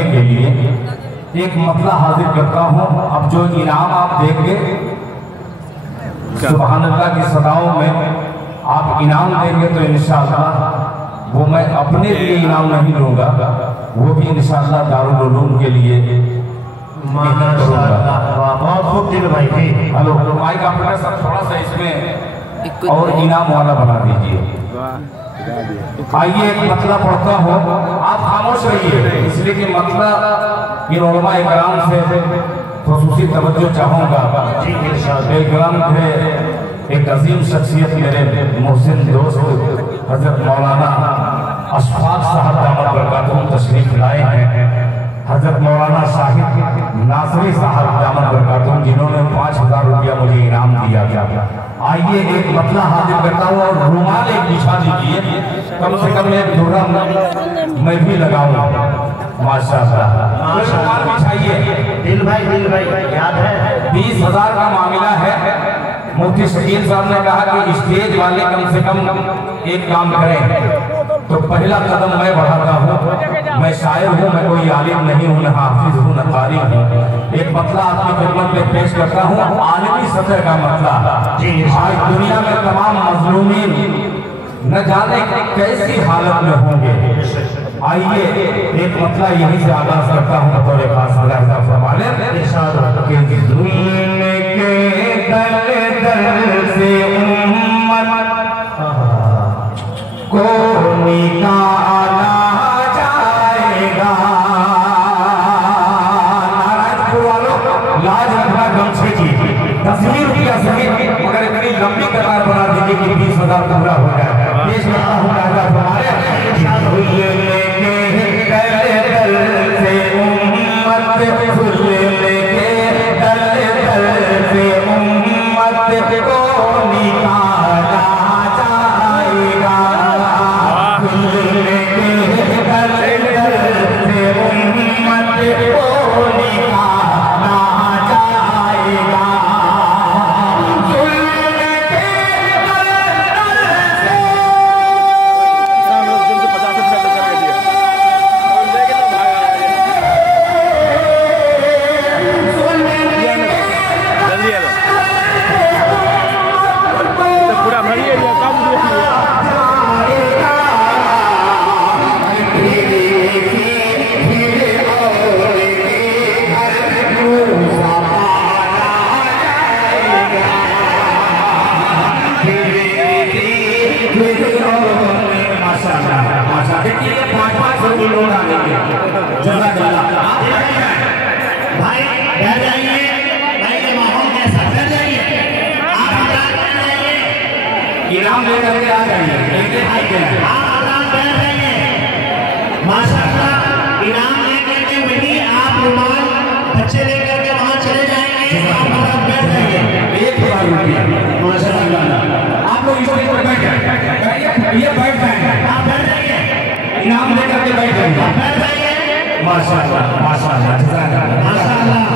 करने के लिए एक मतला हाजिर करता हूँ। अब जो इनाम आप देंगे सुभान अल्लाह की सदाओं में आप इनाम देंगे तो इंशाअल्लाह वो मैं अपने लिए इनाम नहीं लूँगा, वो भी इंशाअल्लाह दारुल उलूम के लिए बहुत खूब दिल भाई। हेलो माइक अपना सब थोड़ा सा इसमें और इनाम वाला बना दीजिए। आइए एक मतला पढ़ता हूँ, आप खामोश रहिए इसलिए कि मतला इन उलमा इकराम से खुसूसी तवज्जो चाहूँगा। इकराम थे एक अजीम शख्सियत मेरे मोहसिन दोस्त हजरत मौलाना अशफाक साहब दामद बरकातुहू तशरीफ लाए हैं। हजरत मौलाना शाहिद नासरी साहब दामद बरकातुहू जिन्होंने 5000 रुपया मुझे इनाम दिया था। आइए एक मतला हाजिर करता हूँ और रुमाल एक बिछा दीजिए, कम से कम एक दुर्रा मैं भी लगाऊंगा। माशाअल्लाह रुमाल बिछाइए। दिल भाई याद है 20,000 का मामला है। मुफ्ती शकील साहब ने कहा कि स्टेज वाले कम से कम एक काम करें, तो पहला कदम मैं बढ़ाता हूँ। मैं शायर हूँ, मैं कोई आलिम नहीं हूँ, न हाफिज हूँ, न कारी हूँ। एक मतला आपकी खिदमत में पेश करता हूँ, आलमी सतह का मतला। आज दुनिया में तमाम मजलूमीन न जाने कैसी हालत में होंगे। आइए एक मतला यहीं से आगाज करता हूँ बतौर खास फरमाने से उम्मत को निकाला जाएगा। नारायणपुर वालों लाज रखना गमछे की तस्वीर की असली मगर इतनी लंबी कतार बना दीजिए कि 20,000 पूरा हो जाए। पेश करता हूँ राजा हमारे इनाम लेकर के आ जाइए। माशाअल्लाह इनाम लेकर के वही आप रुमाल बच्चे लेकर के वहाँ चले जाएंगे। आप बैठ जाइए। 1,000 रुपया माशाअल्लाह। आप लोग इसके ऊपर बैठ जाइए, ये बैठ जाएंगे। आप बैठ जाइए, इनाम लेकर के बैठ जाइए। आप बैठ जाइए। माशाअल्लाह माशाअल्लाह माशाअल्लाह।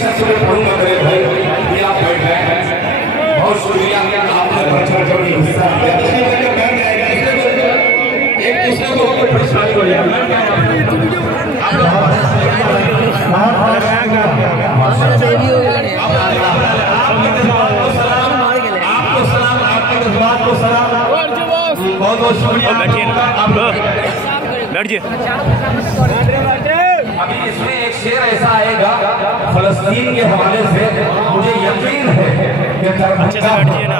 शख्स को पढ़ूंगा मेरे भाई, आप बैठ गए। बहुत शुक्रिया आपने छोटे हिस्सा एक दूसरे को परेशानी हो जाएगी। बहुत बहुत शुक्रिया। बैठ जाइए। अभी इसमें एक शेर ऐसा आएगा फलस्तीन के हवाले से, मुझे यकीन है कि अच्छे से बैठिए ना,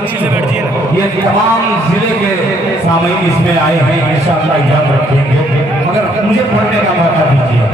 अच्छे से बैठिए ना। ये तमाम जिले के सामईन इसमें आए हैं, इंशाअल्लाह याद रखेंगे, मगर मुझे पढ़ने का मौका दीजिए।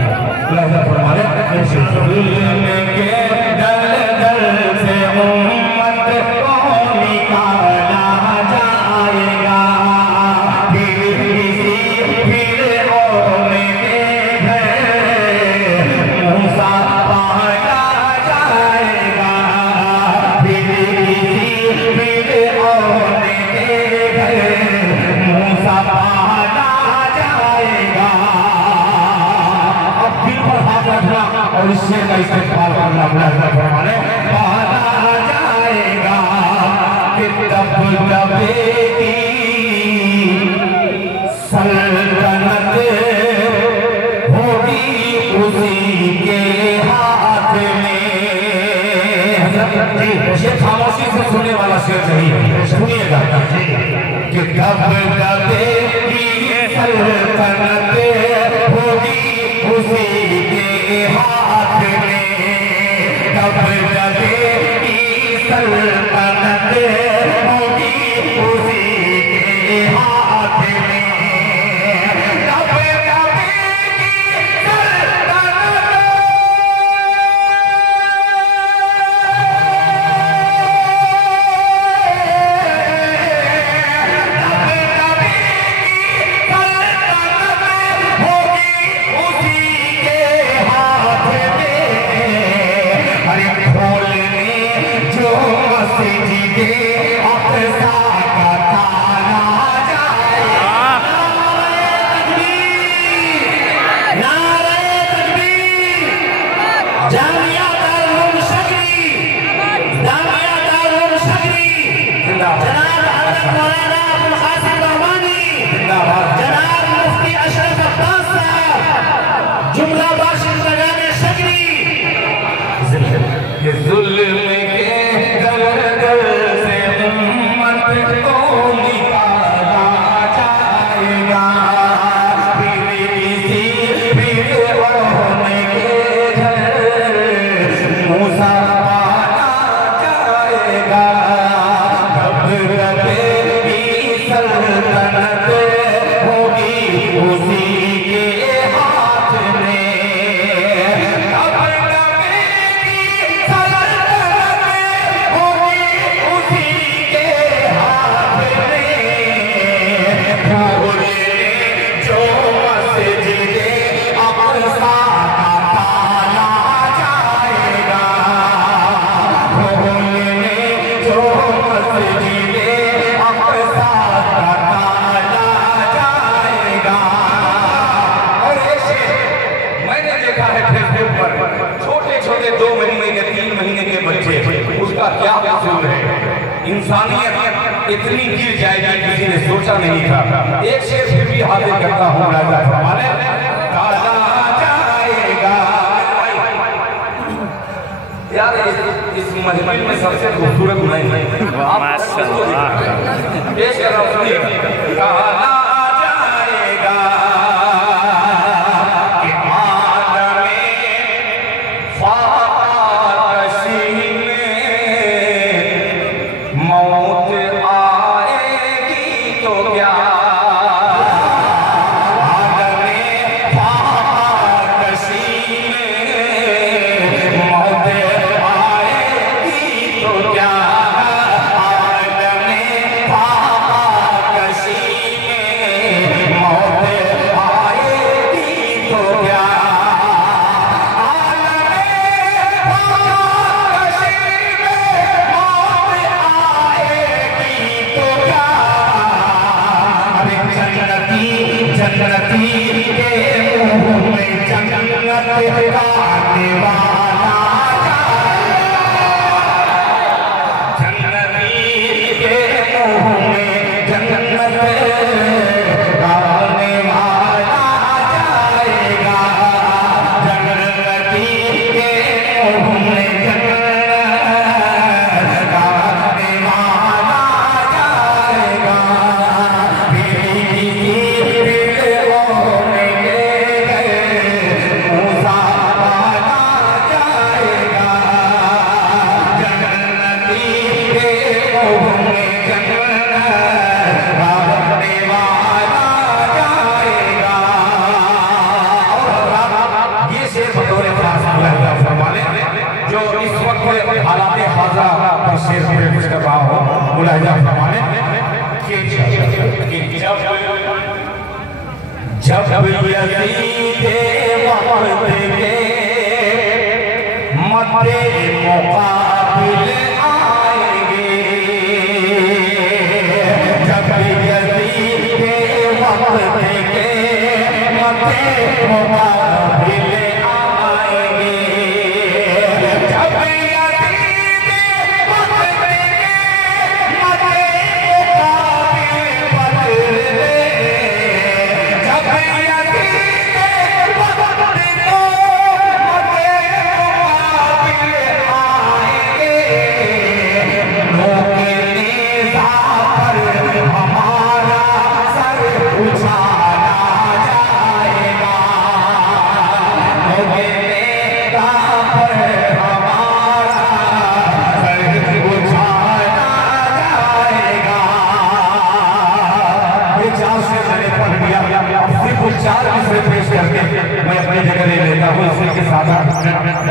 और इससे का इस्तेमाल करना फरमाने पाला जाएगा कि तब दबेगी सल्तनत होगी उसी के हाथ में। ये खामोशी से सुनने वाला शेर नहीं, सुनिएगा कि तब दबेगी सल्तनत होगी उसी के हाथ में, तब दबेगी सल्तनत होगी उसी के हाथ में, तब दबेगी इंसानियत इतनी गिर जाएगी किसी ने सोचा नहीं था। एक शेर फिर भी हाजिर करता हूँ राजा फरमाने काला जाएगा। यार इस महफिल में सबसे खूबसूरत मैं पेश कर रहा हूँ, काला जाएगा कि आदम फारसी मौत आएगी तो क्या, आदमे फारसी में मौत आएगी तो क्या, आदमे फारसी में मौत आएगी तो क्या, जन्नती के मुंह में जन्नत काटने वाला जाएगा, जन्नती के के हाजा का शेर पेश कर रहा हूँ। मुलाहिजा फरमाने कि जब यज़ीद वक्त के मते मुकाबिले आएंगे, जब यज़ीद वक्त के मते मुकाबिले मैं अपनी जगह ले लेता हूँ, इसी के साथ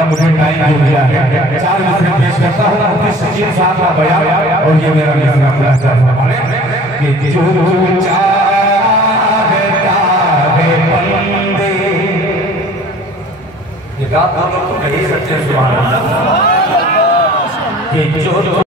मुझे टाइम जो मिला है 4 मिसरे पेश करता हूँ। मुफ्ती शकील साहब का बयान और ये मेरा मिसरा कि जो चाहता है बंदे, ये गाता तो नहीं सकते सुभान अल्लाह, कि जो